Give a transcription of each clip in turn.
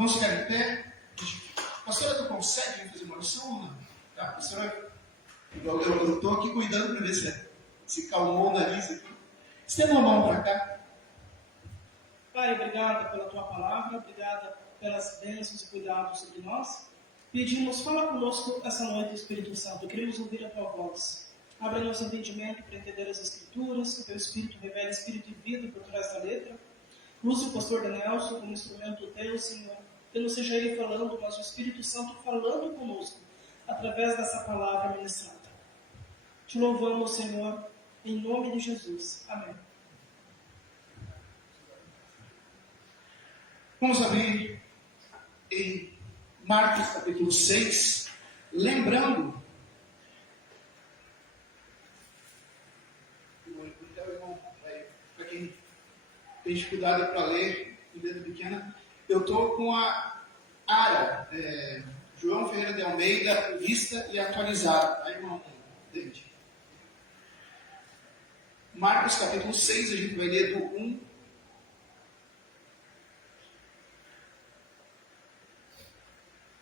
Vamos ficar em pé? Pastora, tu consegue fazer uma oração ou não? Tá, a pastora, eu estou aqui cuidando para ver se calmou o nariz aqui. Estenda a mão para cá. Pai, obrigado pela tua palavra, obrigado pelas bênçãos e cuidados sobre nós. Pedimos, fala conosco essa noite, Espírito Santo. Queremos ouvir a tua voz. Abra nosso entendimento para entender as Escrituras, que o teu Espírito revele Espírito e vida por trás da letra. Use o pastor Danielson como instrumento teu, Senhor. Que não seja ele falando, mas o Espírito Santo falando conosco, através dessa palavra ministrada. Te louvamos, Senhor, em nome de Jesus. Amém. Vamos abrir em Marcos capítulo 6, lembrando, para quem tem dificuldade para ler em letra pequena, eu estou com a ARA, João Ferreira de Almeida, vista e atualizada. Aí, irmão David. Marcos capítulo 6, a gente vai ler do 1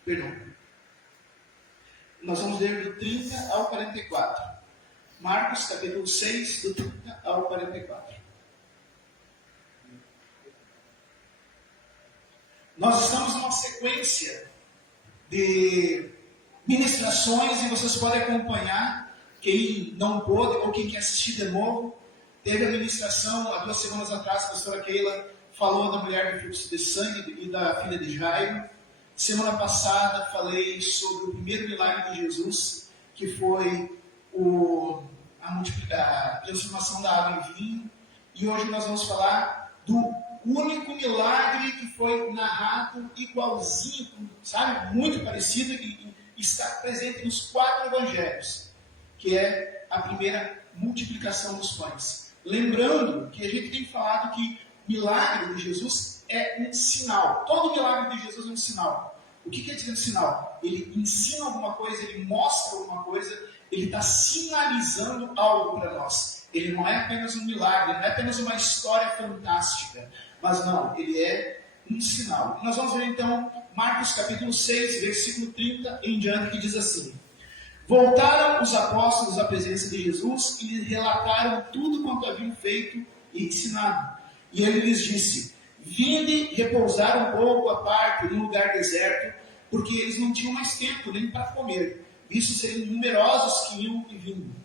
Perdão. Nós vamos ler do 30 ao 44. Marcos, capítulo 6, do 30 ao 44. Nós estamos numa sequência de ministrações e vocês podem acompanhar. Quem não pôde ou quem quer assistir de novo, teve a ministração há 2 semanas atrás, a pastora Keila falou da mulher do fluxo de sangue e da filha de Jairo. Semana passada falei sobre o primeiro milagre de Jesus, que foi a transformação da água em vinho. E hoje nós vamos falar do único milagre que foi narrado igualzinho, sabe? Muito parecido e está presente nos 4 evangelhos, que é a primeira multiplicação dos pães. Lembrando que a gente tem falado que milagre de Jesus é um sinal. Todo milagre de Jesus é um sinal. O que quer dizer um sinal? Ele ensina alguma coisa, ele mostra alguma coisa, ele está sinalizando algo para nós. Ele não é apenas um milagre, não é apenas uma história fantástica, mas não, ele é um sinal. Nós vamos ver então Marcos capítulo 6, versículo 30 em diante, que diz assim: Voltaram os apóstolos à presença de Jesus e lhe relataram tudo quanto haviam feito e ensinado. E ele lhes disse: Vinde repousar um pouco à parte num lugar deserto, porque eles não tinham mais tempo nem para comer, visto serem numerosos que iam e vinham.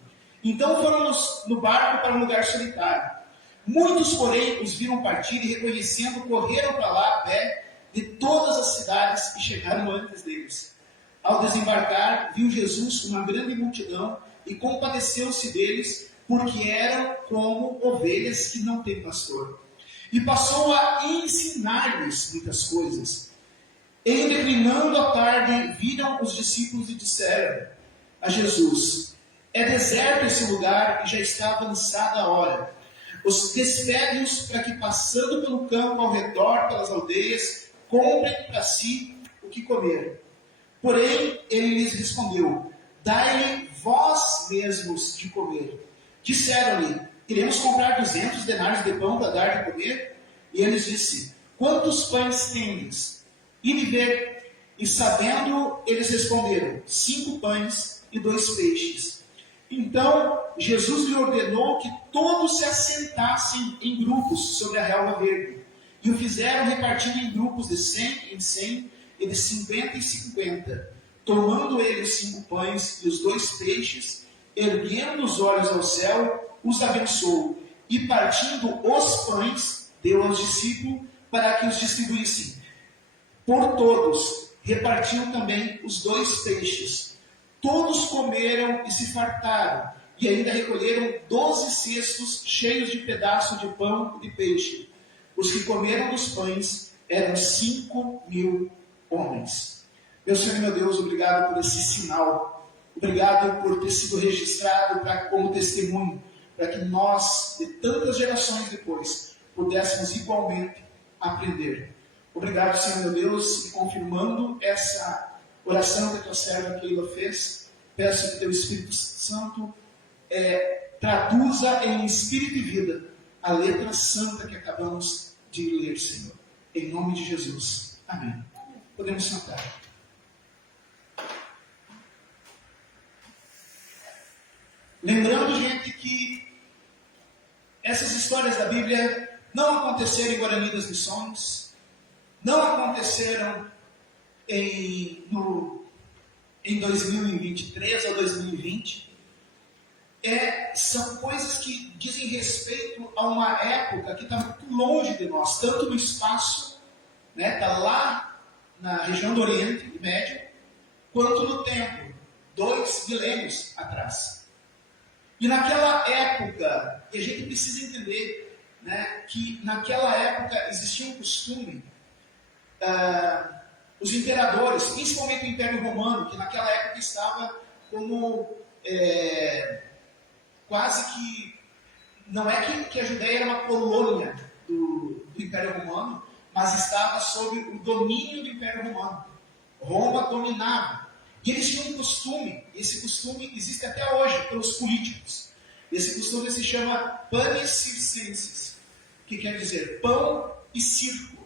Então foram no barco para um lugar solitário. Muitos, porém, os viram partir e, reconhecendo, correram para lá a pé de todas as cidades e chegaram antes deles. Ao desembarcar, viu Jesus uma grande multidão e compadeceu-se deles, porque eram como ovelhas que não têm pastor. E passou a ensinar-lhes muitas coisas. E, declinando a tarde, viram os discípulos e disseram a Jesus: É deserto esse lugar e já está avançada a hora. Os despede-os para que, passando pelo campo ao redor, pelas aldeias, comprem para si o que comer. Porém, ele lhes respondeu: Dai-lhe vós mesmos de comer. Disseram-lhe: Queremos comprar 200 denários de pão para dar de comer? E ele lhes disse: Quantos pães tendes? E de ver. E sabendo, eles responderam: 5 pães e 2 peixes. Então, Jesus lhe ordenou que todos se assentassem em grupos sobre a relva verde. E o fizeram repartindo em grupos de 100 em 100 e de 50 em 50. Tomando ele os 5 pães e os 2 peixes, erguendo os olhos ao céu, os abençoou. E partindo os pães, deu aos discípulos para que os distribuíssem por todos. Repartiam também os 2 peixes. Todos comeram e se fartaram, e ainda recolheram 12 cestos cheios de pedaços de pão e de peixe. Os que comeram dos pães eram 5.000 homens. Meu Senhor e meu Deus, obrigado por esse sinal. Obrigado por ter sido registrado como testemunho, para que nós, de tantas gerações depois, pudéssemos igualmente aprender. Obrigado, Senhor meu Deus, e confirmando essa oração que a tua serva Keila fez, peço que teu Espírito Santo traduza em espírito e vida a letra santa que acabamos de ler, Senhor. Em nome de Jesus. Amém. Podemos sentar. Lembrando, gente, que essas histórias da Bíblia não aconteceram em Guarani das Missões, não aconteceram em 2023 ou 2020. São coisas que dizem respeito a uma época que está muito longe de nós, tanto no espaço, está lá na região do Oriente Médio, quanto no tempo, 2 milênios atrás. E naquela época, a gente precisa entender, que naquela época existia um costume, os imperadores, principalmente o Império Romano, que naquela época estava como quase que, não é que a Judéia era uma colônia do Império Romano, mas estava sob o domínio do Império Romano. Roma dominava. E eles tinham um costume, esse costume existe até hoje pelos políticos. Esse costume se chama panis circenses, que quer dizer pão e circo.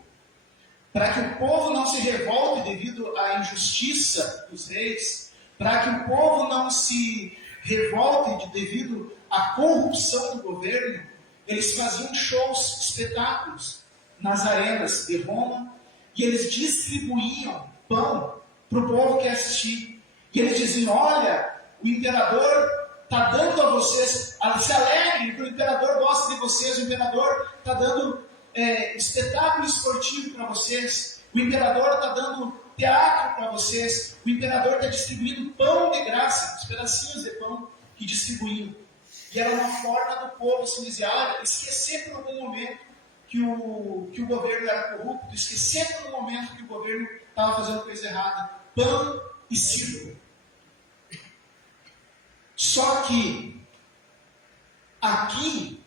Para que o povo não se revolte devido à injustiça dos reis, para que o povo não se revolte devido à corrupção do governo, eles faziam shows, espetáculos nas arenas de Roma, e eles distribuíam pão para o povo que assistia. E eles diziam: olha, o imperador está dando a vocês, se alegrem, porque o imperador gosta de vocês, o imperador está dando espetáculo esportivo para vocês, o imperador está dando teatro para vocês, o imperador está distribuindo pão de graça, os pedacinhos de pão que distribuíam. E era uma forma do povo se dizer: olha, esquecer por algum momento que o governo era corrupto, esquecer por um momento que o governo estava fazendo coisa errada. Pão e circo. Só que aqui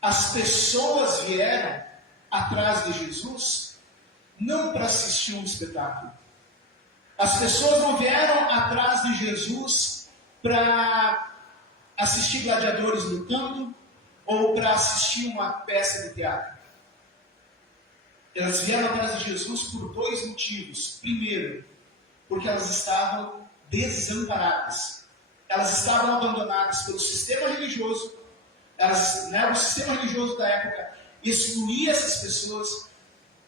as pessoas vieram atrás de Jesus não para assistir um espetáculo. As pessoas não vieram atrás de Jesus para assistir gladiadores lutando ou para assistir uma peça de teatro. Elas vieram atrás de Jesus por 2 motivos. Primeiro, porque elas estavam desamparadas. Elas estavam abandonadas pelo sistema religioso. O sistema religioso da época excluía essas pessoas.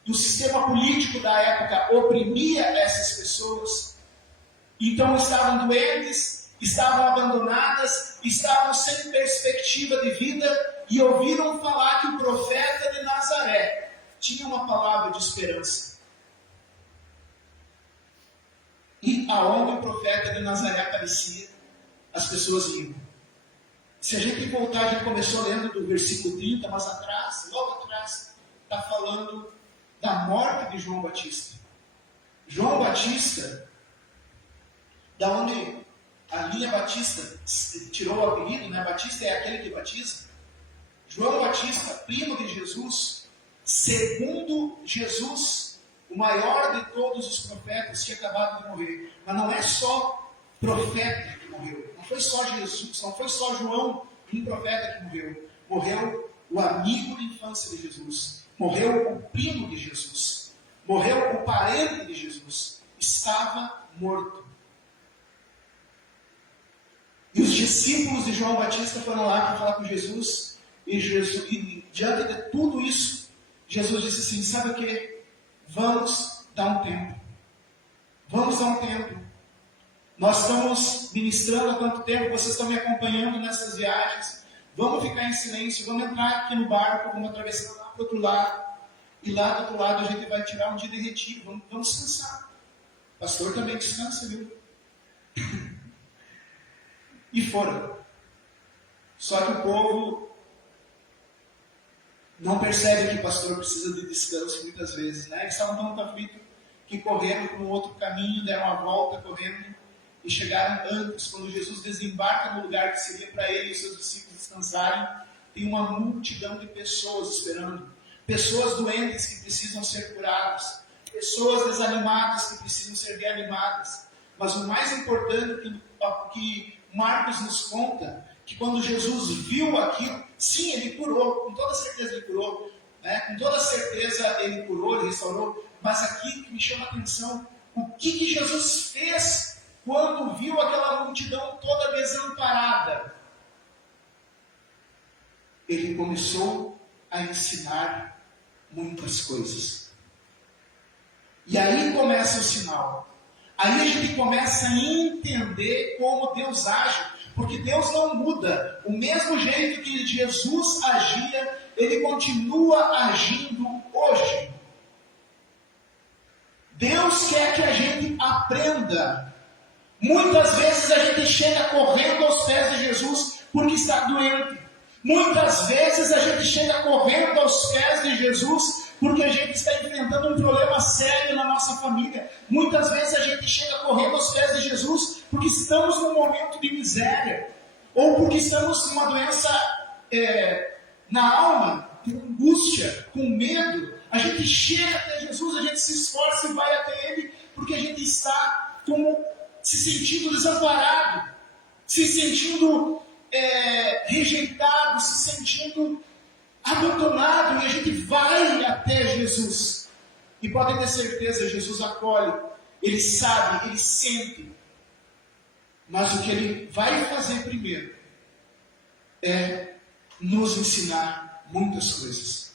O sistema político da época oprimia essas pessoas. Então estavam doentes, estavam abandonadas, estavam sem perspectiva de vida e ouviram falar que o profeta de Nazaré tinha uma palavra de esperança. E aonde o profeta de Nazaré aparecia, as pessoas iam. Se a gente voltar, a gente começou lendo do versículo 30, mas atrás, logo atrás, está falando da morte de João Batista. João Batista, da onde a linha Batista tirou o apelido, Batista é aquele que batiza. João Batista, primo de Jesus, segundo Jesus, o maior de todos os profetas, tinha acabado de morrer. Mas não é só profeta que morreu. Não foi só Jesus, não foi só João, um profeta que morreu. Morreu o amigo de infância de Jesus. Morreu o primo de Jesus. Morreu o parente de Jesus. Estava morto. E os discípulos de João Batista foram lá para falar com Jesus. E diante de tudo isso, Jesus disse assim: sabe o que? Vamos dar um tempo. Vamos dar um tempo. Nós estamos ministrando há tanto tempo, vocês estão me acompanhando nessas viagens. Vamos ficar em silêncio, vamos entrar aqui no barco, vamos atravessar lá para o outro lado. E lá do outro lado a gente vai tirar um dia de retiro, vamos descansar. O pastor também descansa, viu? E foram. Só que o povo não percebe que o pastor precisa de descanso muitas vezes. Eles estavam tão aflitos que correram para um outro caminho, deram a volta correndo e chegaram antes. Quando Jesus desembarca no lugar que seria para ele e seus discípulos descansarem, tem uma multidão de pessoas esperando. Pessoas doentes que precisam ser curadas. Pessoas desanimadas que precisam ser reanimadas. Mas o mais importante que Marcos nos conta, que quando Jesus viu aquilo, sim, ele curou, com toda certeza ele curou, com toda certeza ele curou, ele restaurou, Mas aqui que me chama a atenção, o que Jesus fez quando viu aquela multidão toda desamparada? Ele começou a ensinar muitas coisas. E aí começa o sinal. Aí a gente começa a entender como Deus age, porque Deus não muda. O mesmo jeito que Jesus agia, Ele continua agindo hoje. Deus quer que a gente aprenda. Muitas vezes a gente chega correndo aos pés de Jesus porque está doente. Muitas vezes a gente chega correndo aos pés de Jesus porque a gente está enfrentando um problema sério na nossa família. Muitas vezes a gente chega correndo aos pés de Jesus porque estamos num momento de miséria. Ou porque estamos com uma doença na alma, com angústia, com medo. A gente chega até Jesus, a gente se esforça e vai até Ele porque a gente está se sentindo desamparado, se sentindo rejeitado, se sentindo abandonado, e a gente vai até Jesus. E podem ter certeza, Jesus acolhe, Ele sabe, Ele sente. Mas o que Ele vai fazer primeiro é nos ensinar muitas coisas.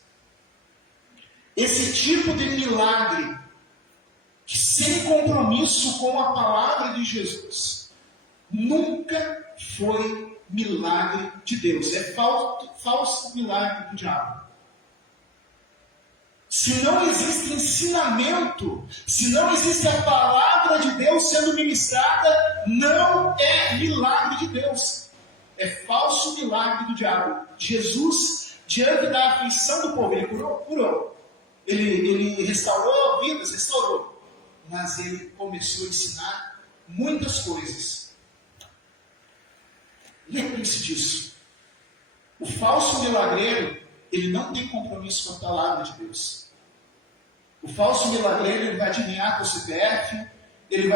Esse tipo de milagre, que sem compromisso com a palavra de Jesus, nunca foi milagre de Deus. É falso milagre do diabo. Se não existe ensinamento, se não existe a palavra de Deus sendo ministrada, não é milagre de Deus. É falso milagre do diabo. Jesus, diante da aflição do povo, Ele curou. Ele restaurou vidas, restaurou. Mas Ele começou a ensinar muitas coisas. Lembre-se disso. O falso milagreiro, ele não tem compromisso com a palavra de Deus. O falso milagreiro, ele vai adivinhar com o CPF, ele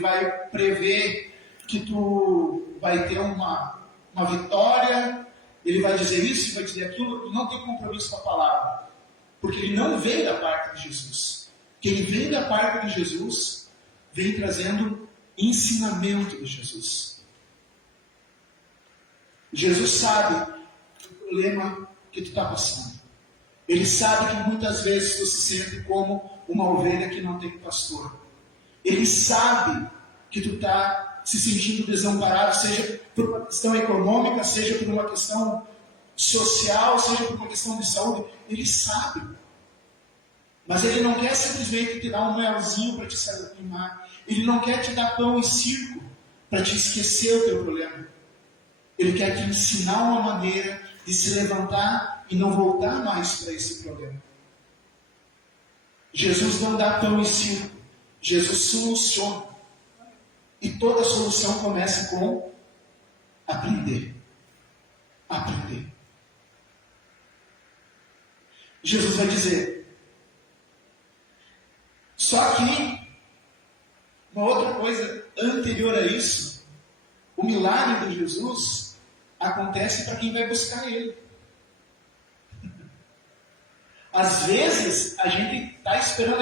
vai prever que tu vai ter uma vitória, ele vai dizer isso, vai dizer aquilo, e não tem compromisso com a palavra. Porque ele não veio da parte de Jesus. Quem vem da parte de Jesus, vem trazendo ensinamento de Jesus. Jesus sabe o problema que tu está passando. Ele sabe que muitas vezes tu se sente como uma ovelha que não tem pastor. Ele sabe que tu está se sentindo desamparado, seja por uma questão econômica, seja por uma questão social, seja por uma questão de saúde. Ele sabe. Mas Ele não quer simplesmente te dar um melzinho para te desanimar. Ele não quer te dar pão e circo para te esquecer o teu problema. Ele quer te ensinar uma maneira de se levantar e não voltar mais para esse problema. Jesus não dá pão e circo. Jesus soluciona. E toda solução começa com aprender. Aprender. Jesus vai dizer. Só que, uma outra coisa anterior a isso, o milagre de Jesus acontece para quem vai buscar Ele. Às vezes, a gente está esperando,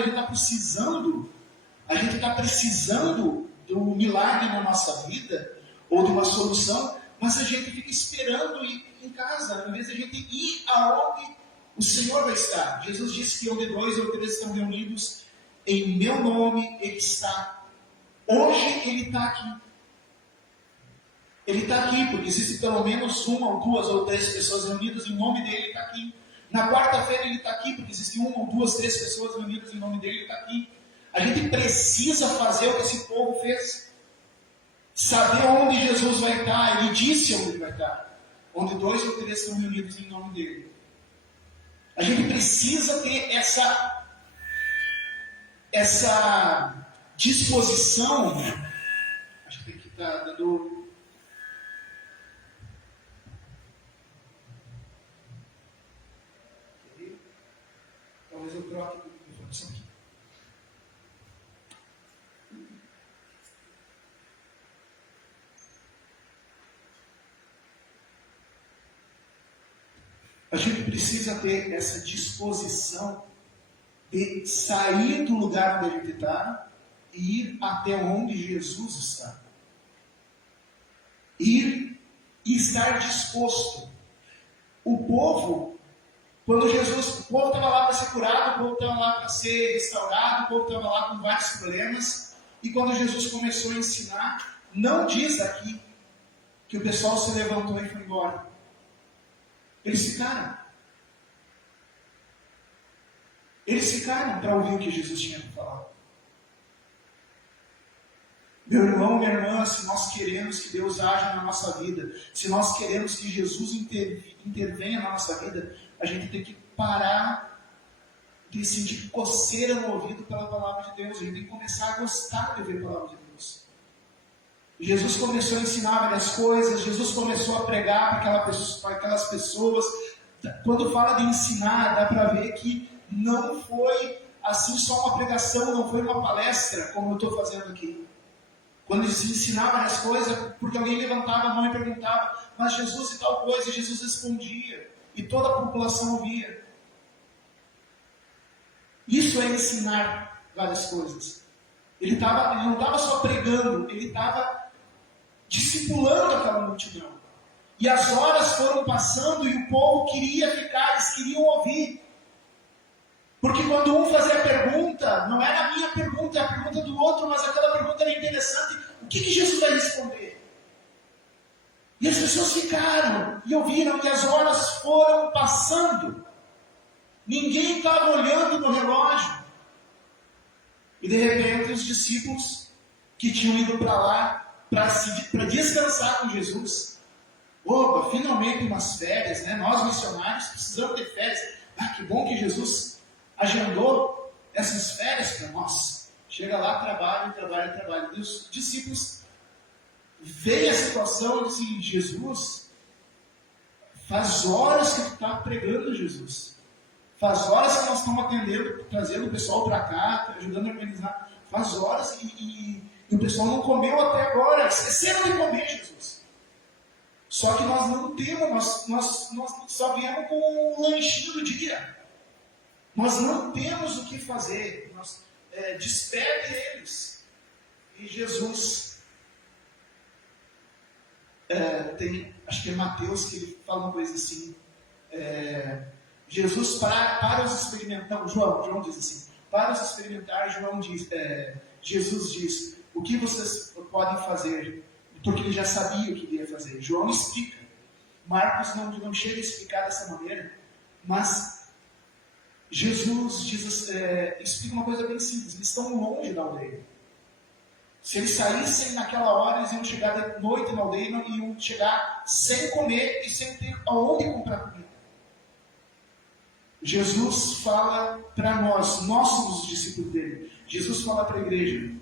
a gente está precisando de um milagre na nossa vida, ou de uma solução, mas a gente fica esperando ir em casa, ao invés de a gente ir aonde o Senhor vai estar. Jesus disse que onde 2 ou 3 estão reunidos, em meu nome Ele está. Hoje Ele está aqui. Ele está aqui, porque existe pelo menos 1 ou 2 ou 3 pessoas reunidas em nome dele, Ele está aqui. Na quarta-feira Ele está aqui, porque existe 1 ou 2, 3 pessoas reunidas em nome dele, Ele está aqui. A gente precisa fazer o que esse povo fez. Saber onde Jesus vai estar. Ele disse onde Ele vai estar. Onde 2 ou 3 estão reunidos em nome dele. A gente precisa ter essa disposição. Acho que tem que estar dando... Talvez eu troque a informação aqui. A gente precisa ter essa disposição de sair do lugar onde ele está e ir até onde Jesus está. Ir e estar disposto. O povo, o povo estava lá para ser curado, o povo estava lá para ser restaurado, o povo estava lá com vários problemas, e quando Jesus começou a ensinar, não diz aqui que o pessoal se levantou e foi embora. Eles ficaram. Eles ficaram para ouvir o que Jesus tinha para falar. Meu irmão, minha irmã, se nós queremos que Deus haja na nossa vida, se nós queremos que Jesus intervenha na nossa vida, a gente tem que parar de sentir coceira no ouvido pela palavra de Deus. A gente tem que começar a gostar de ouvir a palavra de Deus. Jesus começou a ensinar várias coisas, Jesus começou a pregar para aquelas pessoas. Quando fala de ensinar, dá para ver que não foi assim só uma pregação, não foi uma palestra, como eu estou fazendo aqui. Quando ele se ensinava várias coisas, porque alguém levantava a mão e perguntava, mas Jesus e tal coisa, e Jesus respondia, e toda a população ouvia. Isso é ensinar várias coisas. Ele não estava só pregando, ele estava discipulando aquela multidão. E as horas foram passando e o povo queria ficar, eles queriam ouvir. Porque quando um fazia a pergunta, não era a minha pergunta, é a pergunta do outro, mas aquela pergunta era interessante. O que Jesus vai responder? E as pessoas ficaram e ouviram, e as horas foram passando. Ninguém estava olhando no relógio. E de repente os discípulos que tinham ido para lá para descansar com Jesus. Opa, finalmente umas férias, né? Nós missionários precisamos ter férias. Ah, que bom que Jesus agendou essas férias para nós. Chega lá, trabalha. E os discípulos veem a situação e dizem, Jesus, faz horas que tu está pregando Jesus. Faz horas que nós estamos atendendo, trazendo o pessoal para cá, ajudando a organizar. Faz horas e o pessoal não comeu até agora. Esqueceram de comer, Jesus. Só que nós não temos, nós só viemos com um lanchinho do dia. Nós não temos o que fazer. Despede eles. E Jesus, acho que é Mateus que ele fala uma coisa assim. Jesus, para os experimentar, João diz assim, para os experimentar, Jesus diz, o que vocês podem fazer? Porque ele já sabia o que ele ia fazer. João explica. Marcos não chega a explicar dessa maneira, mas Jesus explica uma coisa bem simples. Eles estão longe da aldeia. Se eles saíssem naquela hora, eles iam chegar de noite na aldeia e iam chegar sem comer e sem ter aonde comprar comida. Jesus fala para nós somos os discípulos dele. Jesus fala para a igreja,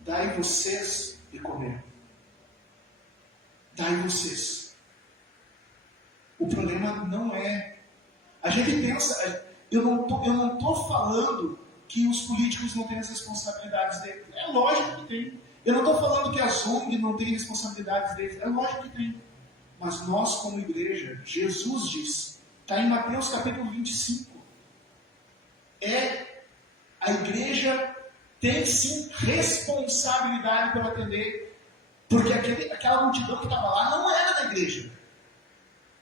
dai vocês de comer. Dai vocês. O problema não é... A gente pensa... Eu não estou falando que os políticos não têm as responsabilidades deles. É lógico que tem. Eu não estou falando que as ONG não têm responsabilidades deles. É lógico que tem. Mas nós, como igreja, Jesus diz, está em Mateus capítulo 25, a igreja tem sim responsabilidade para atender, porque aquela multidão que estava lá não era da igreja.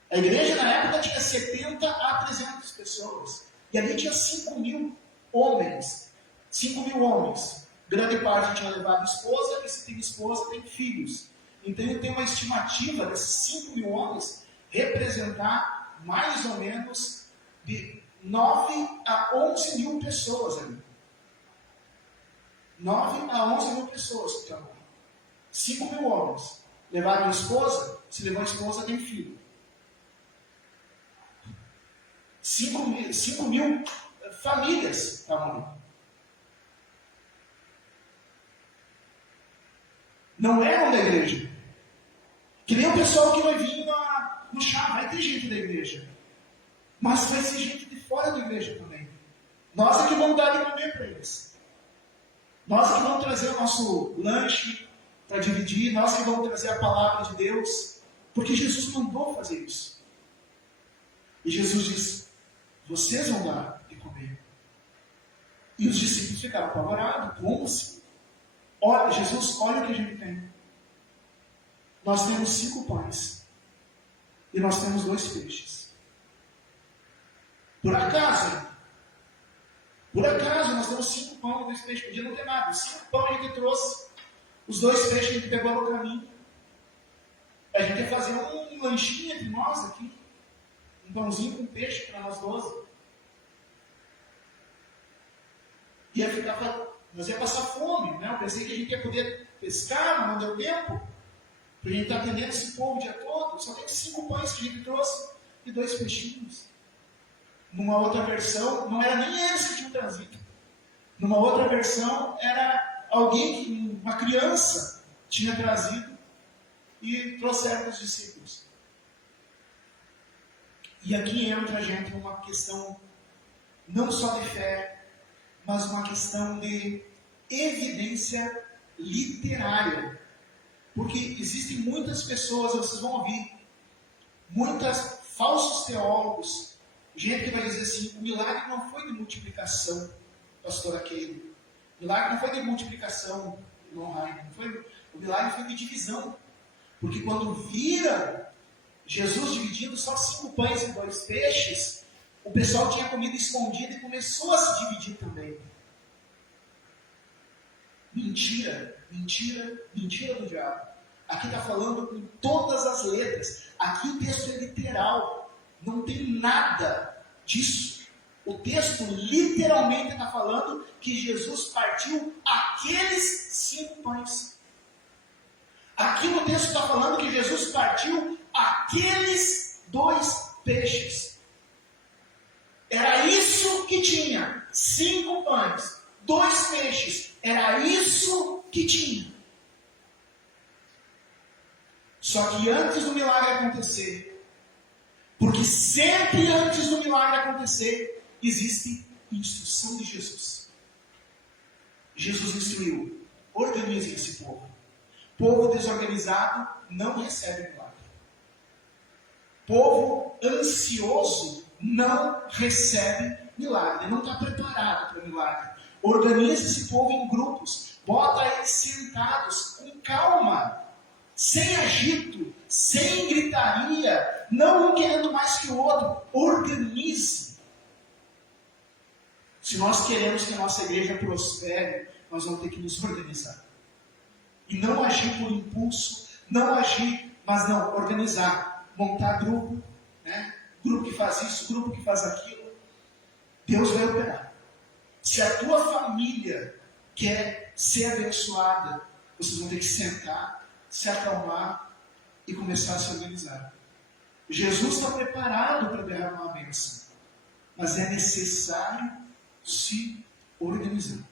A igreja na época tinha 70 a 300 pessoas. E ali tinha 5.000 homens. 5.000 homens. Grande parte tinha levado esposa, e se tem esposa, tem filhos. Então ele tem uma estimativa desses 5.000 homens representar mais ou menos de 9 a 11 mil pessoas ali. 9 a 11 mil pessoas que estavam ali. 5.000 homens. Levaram esposa, se levou a esposa, tem filho. 5.000 famílias estavam ali. Não eram da igreja. Que nem o pessoal que vai vir no chá, vai ter gente da igreja. Mas vai ser gente de fora da igreja também. Nós é que vamos dar de comer para eles. Nós é que vamos trazer o nosso lanche para dividir. Nós é que vamos trazer a palavra de Deus. Porque Jesus mandou fazer isso. E Jesus diz, vocês vão dar de comer. E os discípulos ficaram apavorados. Como assim? Olha, Jesus, olha o que a gente tem. Nós temos 5 pães. E nós temos 2 peixes. Por acaso nós temos 5 pães e 2 peixes. Podia não ter nada. 5 pães a gente trouxe. Os 2 peixes a gente pegou no caminho. A gente ia fazer um lanchinho entre nós aqui. Um pãozinho com peixe para nós 12. Nós ia passar fome, né? Eu pensei que a gente ia poder pescar, mas não deu tempo. Porque a gente está atendendo esse povo o dia todo. Só tem 5 pães que a gente trouxe e 2 peixinhos. Numa outra versão, não era nem eles que tinham trazido. Numa outra versão, era alguém, uma criança, tinha trazido e trouxeram os discípulos. E aqui entra, gente, uma questão não só de fé, mas uma questão de evidência literária. Porque existem muitas pessoas, vocês vão ouvir, muitos falsos teólogos, gente que vai dizer assim, o milagre não foi de multiplicação, pastora Keila. O milagre não foi de multiplicação, irmão Rainer. O milagre foi de divisão. Porque quando vira Jesus dividindo só 5 pães e 2 peixes, o pessoal tinha comida escondida e começou a se dividir também. Mentira, mentira, mentira do diabo. Aqui está falando com todas as letras. Aqui o texto é literal. Não tem nada disso. O texto literalmente está falando que Jesus partiu aqueles 5 pães. Aqui no texto está falando que Jesus partiu aqueles 2 peixes. Era isso que tinha. 5 pães, 2 peixes. Era isso que tinha. Só que antes do milagre acontecer, porque sempre antes do milagre acontecer, existe instrução de Jesus. Jesus instruiu: organize esse povo. Povo desorganizado não recebe milagre. Povo ansioso não recebe milagre. Ele não está preparado para o milagre. Organiza esse povo em grupos. Bota eles sentados com calma, sem agito, sem gritaria, não um querendo mais que o outro. Organize. Se nós queremos que a nossa igreja prospere, nós vamos ter que nos organizar. E não agir por impulso, não agir, mas não, organizar. Montar grupo, né? Grupo que faz isso, grupo que faz aquilo. Deus vai operar. Se a tua família quer ser abençoada, vocês vão ter que sentar, se acalmar e começar a se organizar. Jesus está preparado para derramar uma bênção, mas é necessário se organizar.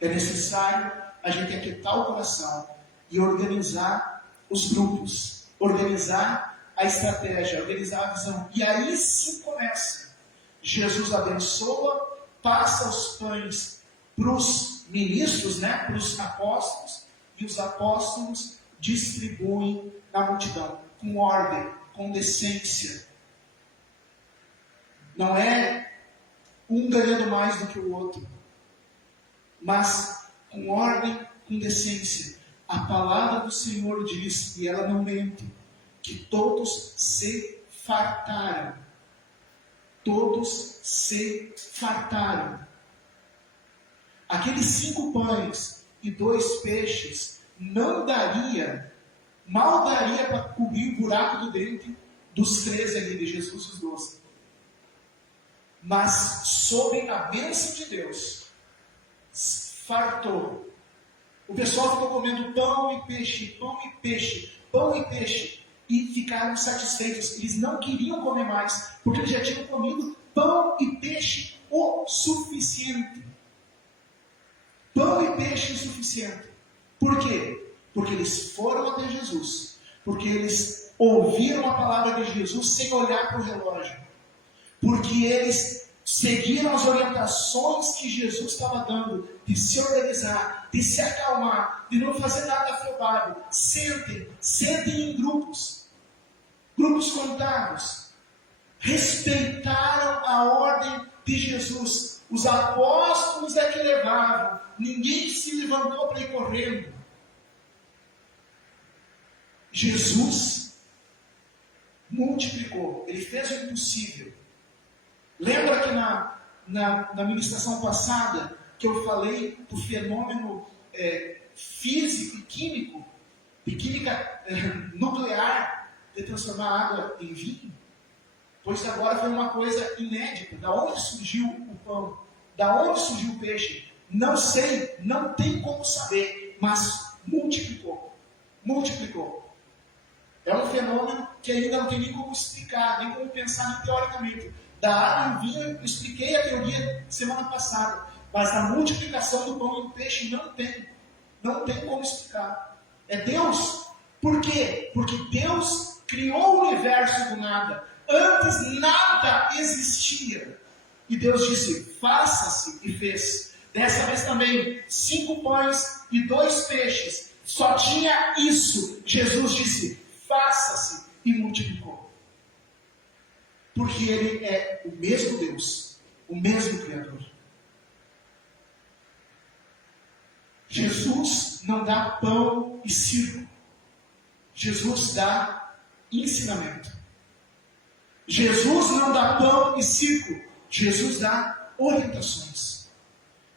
É necessário a gente aquietar o coração e organizar os grupos, organizar a estratégia, organizar a visão. E aí sim começa. Jesus abençoa, passa os pães para os ministros, né, para os apóstolos, e os apóstolos distribuem na multidão, com ordem, com decência. Não é um ganhando mais do que o outro, mas com ordem, com decência. A palavra do Senhor diz, e ela não mente, que todos se fartaram. Todos se fartaram. Aqueles 5 pães e 2 peixes não daria, mal daria para cobrir o buraco do dente dos 13 ali de Jesus e os 12. Mas sob a bênção de Deus, fartou. O pessoal ficou comendo pão e peixe, pão e peixe, pão e peixe, e ficaram satisfeitos. Eles não queriam comer mais, porque eles já tinham comido pão e peixe o suficiente. Pão e peixe o suficiente. Por quê? Porque eles foram até Jesus, porque eles ouviram a palavra de Jesus sem olhar para o relógio, porque eles seguiram as orientações que Jesus estava dando, de se organizar, de se acalmar, de não fazer nada afobado. Sentem em grupos contados. Respeitaram a ordem de Jesus. Os apóstolos é que levavam. Ninguém se levantou para ir correndo. Jesus multiplicou. Ele fez o impossível. Lembra que na ministração passada que eu falei do fenômeno físico e químico, de química nuclear, de transformar água em vinho? Pois agora foi uma coisa inédita. Da onde surgiu o pão? Da onde surgiu o peixe? Não sei, não tem como saber, mas multiplicou. Multiplicou. É um fenômeno que ainda não tem nem como explicar, nem como pensar teoricamente. Da água em vinho eu expliquei a teoria semana passada, mas a multiplicação do pão e do peixe não tem. Não tem como explicar. É Deus. Por quê? Porque Deus criou o universo do nada. Antes nada existia. E Deus disse, faça-se, e fez. Dessa vez também, 5 pães e 2 peixes. Só tinha isso. Jesus disse, faça-se, e multiplicou. Porque Ele é o mesmo Deus, o mesmo Criador. Jesus não dá pão e circo. Jesus dá ensinamento. Jesus não dá pão e circo. Jesus dá orientações.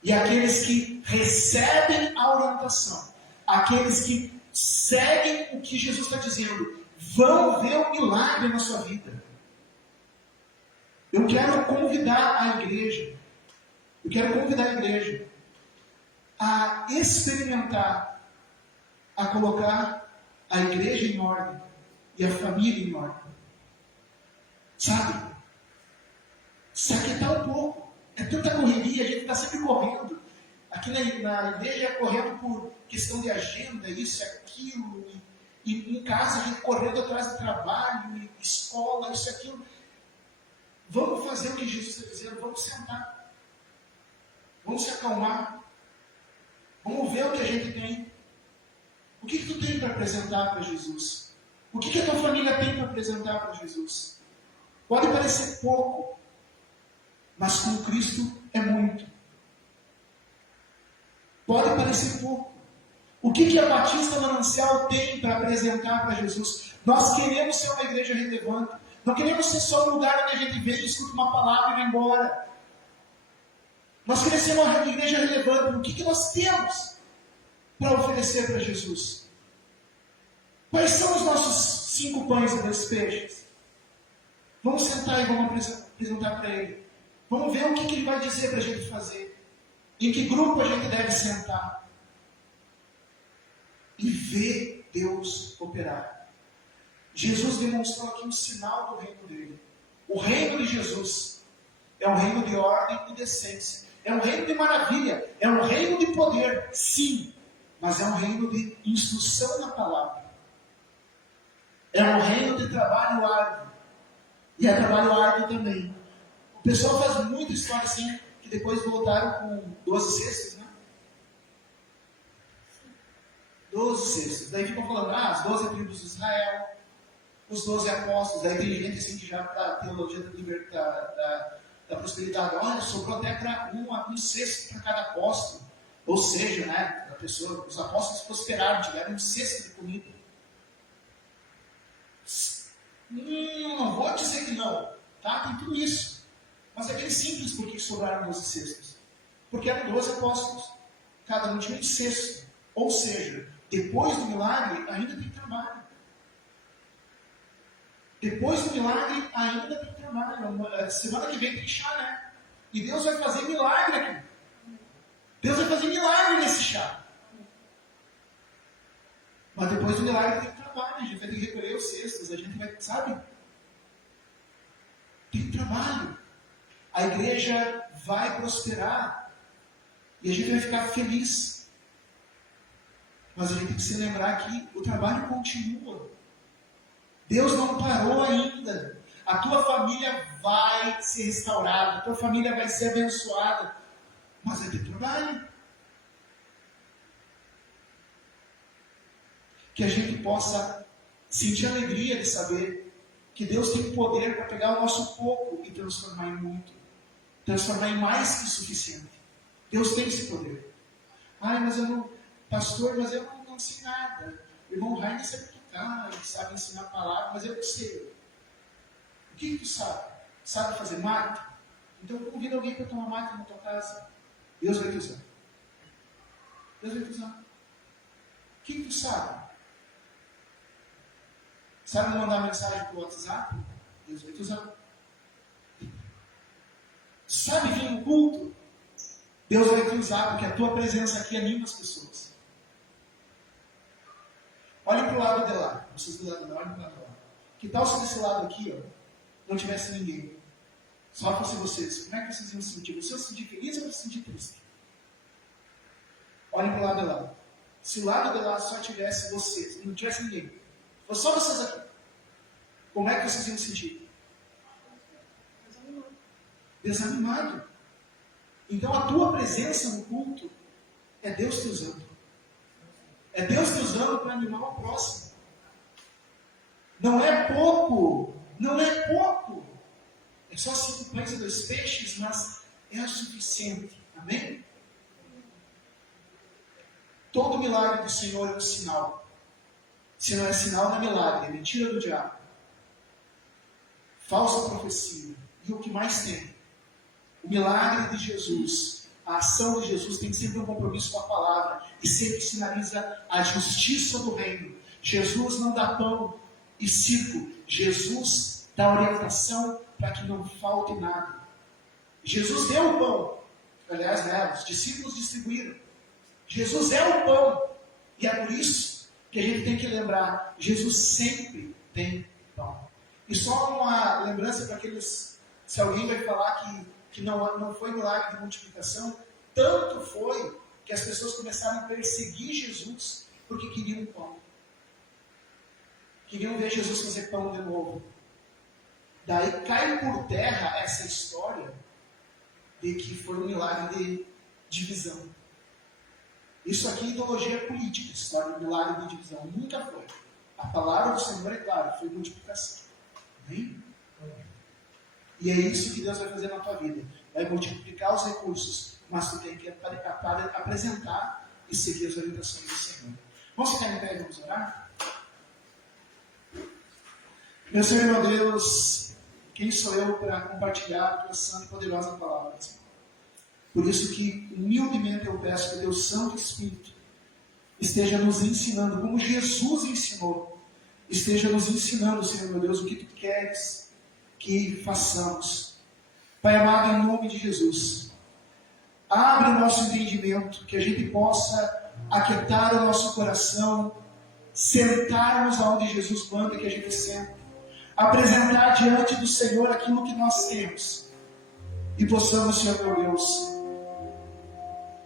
E aqueles que recebem a orientação, aqueles que seguem o que Jesus está dizendo, vão ver o milagre na sua vida. Eu quero convidar a igreja, a experimentar, a colocar a igreja em ordem e a família em ordem. Sabe? Se aquietar um pouco. É tanta correria, a gente está sempre correndo. Aqui na igreja, correndo por questão de agenda, isso e aquilo. E em casa, a gente correndo atrás do trabalho, e escola, isso e aquilo. Vamos fazer o que Jesus está dizendo, vamos sentar. Vamos se acalmar. Vamos ver o que a gente tem. O que tu tem para apresentar para Jesus? O que a tua família tem para apresentar para Jesus? Pode parecer pouco, mas com Cristo é muito. Pode parecer pouco. O que a Batista Manancial tem para apresentar para Jesus? Nós queremos ser uma igreja relevante. Não queremos ser só um lugar onde a gente vem, escuta uma palavra e vai embora. Nós queremos ser uma igreja relevante. O que nós temos para oferecer para Jesus? Quais são os nossos 5 pães e 2 peixes? Vamos sentar e vamos apresentar para Ele. Vamos ver o que Ele vai dizer para a gente fazer. Em que grupo a gente deve sentar. E ver Deus operar. Jesus demonstrou aqui um sinal do reino dele. O reino de Jesus é um reino de ordem e decência. É um reino de maravilha. É um reino de poder, sim. Mas é um reino de instrução na palavra. É um reino de trabalho árduo. E é trabalho árduo também. O pessoal faz muita história assim, que depois voltaram com 12 cestos, né? 12 cestos. Daí ficam falando, as 12 tribos de Israel, os 12 apóstolos. Daí tem gente assim que já da teologia da prosperidade. Olha, sobrou até para um cesto para cada apóstolo. Ou seja, né, a pessoa, os apóstolos prosperaram, tiveram um cesto de comida. Não vou dizer que não, tá? Tem tudo isso. Mas é bem simples porque sobraram 12 cestos. Porque eram 12 apóstolos. Cada um tinha um cesto. Ou seja, depois do milagre, ainda tem trabalho. Depois do milagre, ainda tem trabalho. Semana que vem tem chá, né? E Deus vai fazer milagre aqui. Deus vai fazer milagre nesse chá. Mas depois do milagre tem trabalho. A gente vai ter que recolher os cestos. A gente vai, sabe? Tem trabalho. A igreja vai prosperar. E a gente vai ficar feliz. Mas a gente tem que se lembrar que o trabalho continua. Deus não parou ainda. A tua família vai ser restaurada. A tua família vai ser abençoada. Mas vai ter trabalho. Que a gente possa sentir alegria de saber que Deus tem poder para pegar o nosso pouco e transformar em muito. transformar em mais que suficiente. Deus tem esse poder. Ai, mas eu não, pastor, mas eu não sei nada. O irmão Rainer sabe tocar, ele sabe ensinar a palavra, mas eu não sei. O que tu sabe? Sabe fazer mate? Então convida alguém para tomar mate na tua casa. Deus vai te usar. Deus vai te usar. O que tu sabe? Sabe mandar mensagem para o WhatsApp? Deus vai te usar. Sabe vir no culto? Deus vai te usar, porque a tua presença aqui anima as pessoas. Olhem para o lado de lá. Vocês do lado de lá, olhem para o lado de lá. Que tal se desse lado aqui, ó, não tivesse ninguém? Só fosse vocês. Como é que vocês iam se sentir? Vocês iam se sentir felizes ou iam se sentir tristes? Olhem para o lado de lá. Se o lado de lá só tivesse vocês, não tivesse ninguém, fosse só vocês aqui, como é que vocês iam se sentir? Desanimado. Então a tua presença no culto é Deus te usando. É Deus te usando para animar o próximo. Não é pouco. Não é pouco. É só 5 pães e 2 peixes, mas é o suficiente. Amém? Todo milagre do Senhor é um sinal. Se não é sinal, não é milagre. É mentira do diabo. Falsa profecia. E o que mais tem? O milagre de Jesus, a ação de Jesus tem sempre um compromisso com a palavra e sempre sinaliza a justiça do reino. Jesus não dá pão e circo. Jesus dá orientação para que não falte nada. Jesus deu o pão. Aliás, né, os discípulos distribuíram. Jesus é o pão. E é por isso que a gente tem que lembrar, Jesus sempre tem pão. E só uma lembrança para aqueles, se alguém vai falar que não foi milagre de multiplicação, tanto foi que as pessoas começaram a perseguir Jesus porque queriam pão. Queriam ver Jesus fazer pão de novo. Daí cai por terra essa história de que foi um milagre de divisão. Isso aqui é ideologia política, essa história de milagre de divisão. Nunca foi. A palavra do Senhor é clara, foi multiplicação. Amém? E é isso que Deus vai fazer na tua vida. Vai multiplicar os recursos, mas tu tem que apresentar e seguir as orientações do Senhor. Vamos ficar em pé e vamos orar? Meu Senhor e meu Deus, quem sou eu para compartilhar a tua santa e poderosa palavra, Senhor? Por isso que humildemente eu peço que o teu Santo Espírito esteja nos ensinando, como Jesus ensinou, esteja nos ensinando, Senhor meu Deus, o que tu queres que façamos. Pai amado, em nome de Jesus, abre o nosso entendimento, que a gente possa aquietar o nosso coração, sentarmos aonde Jesus manda que a gente senta, apresentar diante do Senhor aquilo que nós temos, e possamos, Senhor meu Deus,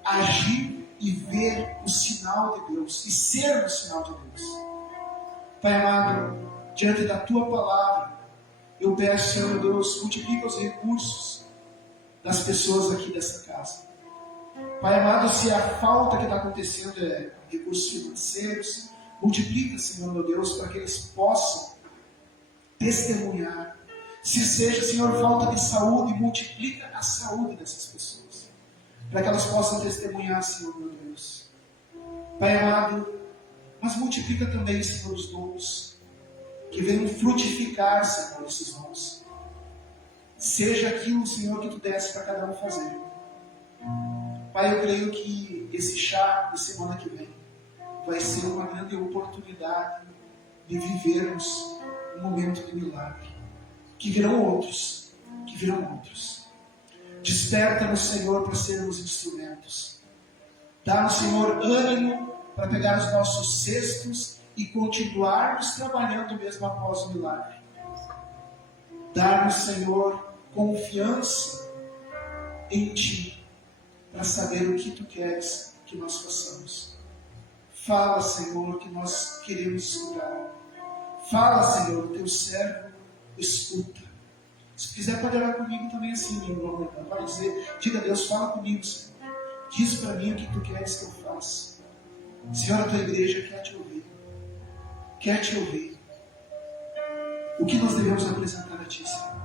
agir e ver o sinal de Deus, e ser o sinal de Deus. Pai amado, diante da tua palavra, eu peço, Senhor meu Deus, multiplica os recursos das pessoas aqui dessa casa. Pai amado, se a falta que está acontecendo é recursos financeiros, multiplica, Senhor meu Deus, para que eles possam testemunhar. Se seja, Senhor, falta de saúde, multiplica a saúde dessas pessoas, para que elas possam testemunhar, Senhor meu Deus. Pai amado, mas multiplica também, Senhor, os dons, que venham frutificar, Senhor, esses dons. Seja aquilo, Senhor, que tu desse para cada um fazer. Pai, eu creio que esse chá de semana que vem vai ser uma grande oportunidade de vivermos um momento de milagre. Que virão outros, Desperta-nos, Senhor, para sermos instrumentos. Dá-nos, Senhor, ânimo para pegar os nossos cestos e continuarmos trabalhando mesmo após o milagre. Dá-nos, Senhor, confiança em Ti, para saber o que Tu queres que nós façamos. Fala, Senhor, que nós queremos escutar. Fala, Senhor, o Teu servo escuta. Se quiser, pode orar comigo também assim, meu irmão. Pode dizer, diga a Deus, fala comigo, Senhor. Diz para mim o que Tu queres que eu faça. Senhor, a Tua igreja quer Te ouvir. Quer Te ouvir. O que nós devemos apresentar a Ti, Senhor?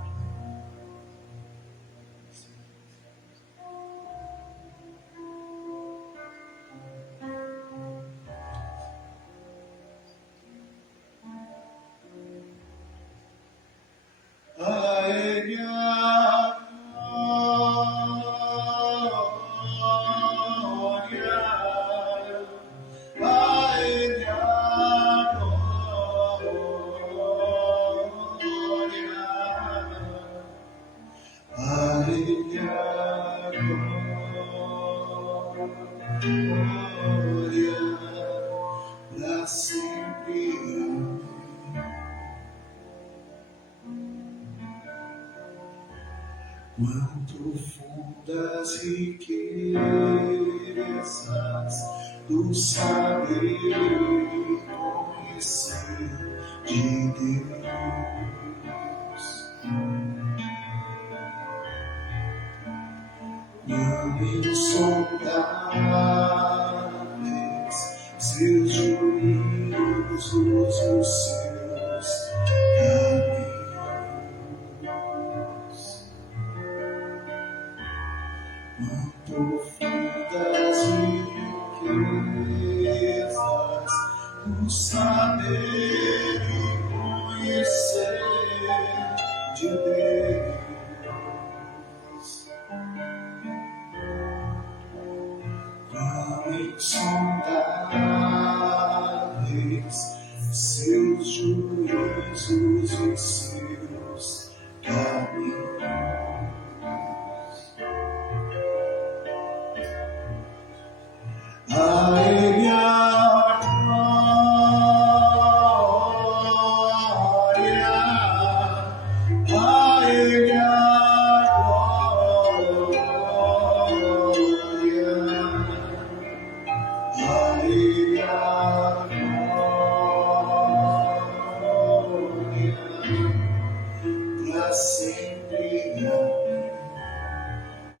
glória, para sempre. Amém. Quão profundas riquezas do saber e conhecer de Deus. Quão insondáveis seus juízos, os seus caminhos. Quão profundas riquezas do saber e conhecer de Deus. Quão insondáveis seus juízos e seus caminhos. A Ele a glória, a Ele a glória, a Ele a glória, para sempre.